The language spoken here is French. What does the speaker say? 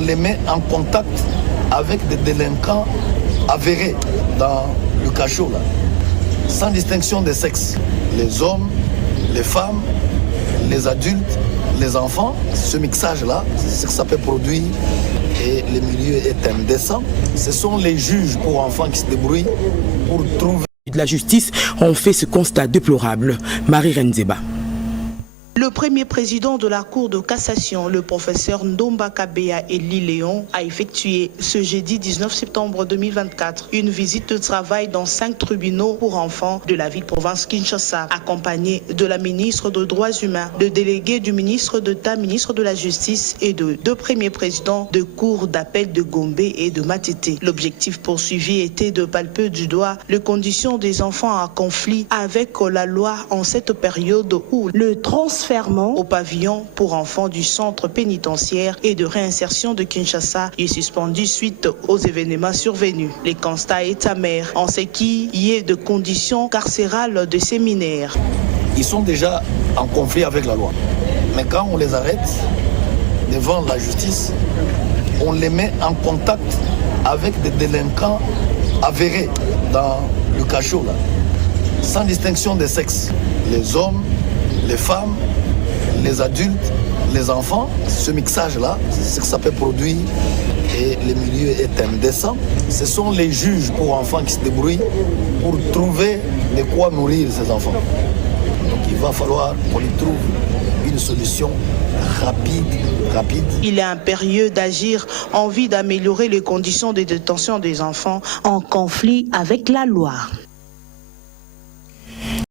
les met en contact avec des délinquants avérés dans le cachot, là, sans distinction de sexe. Les hommes, les femmes, les adultes, les enfants, ce mixage-là, c'est ce que ça peut produire et le milieu est indécent. Ce sont les juges pour enfants qui se débrouillent pour trouver. De la justice ont fait ce constat déplorable. Marie Renzeba. Le premier président de la Cour de cassation, le professeur Ndomba Kabea Eli Léon, a effectué ce jeudi 19 septembre 2024 une visite de travail dans 5 tribunaux pour enfants de la ville-province Kinshasa, accompagné de la ministre des Droits humains, de délégué du ministre d'État, ministre de la Justice et de 2 premiers présidents de cours d'appel de Gombe et de Matete. L'objectif poursuivi était de palper du doigt les conditions des enfants en conflit avec la loi en cette période où le transfert au pavillon pour enfants du centre pénitentiaire et de réinsertion de Kinshasa est suspendu suite aux événements survenus. Le constat est amer en ce qui y est de conditions carcérales de ces mineurs. Ils sont déjà en conflit avec la loi. Mais quand on les arrête devant la justice, on les met en contact avec des délinquants avérés dans le cachot, là, sans distinction de sexe. Les hommes, les femmes, les adultes, les enfants, ce mixage-là, c'est ce que ça peut produire et le milieu est indécent. Ce sont les juges pour enfants qui se débrouillent pour trouver de quoi nourrir ces enfants. Donc il va falloir qu'on y trouve une solution rapide. Il est impérieux d'agir en vue d'améliorer les conditions de détention des enfants en conflit avec la loi.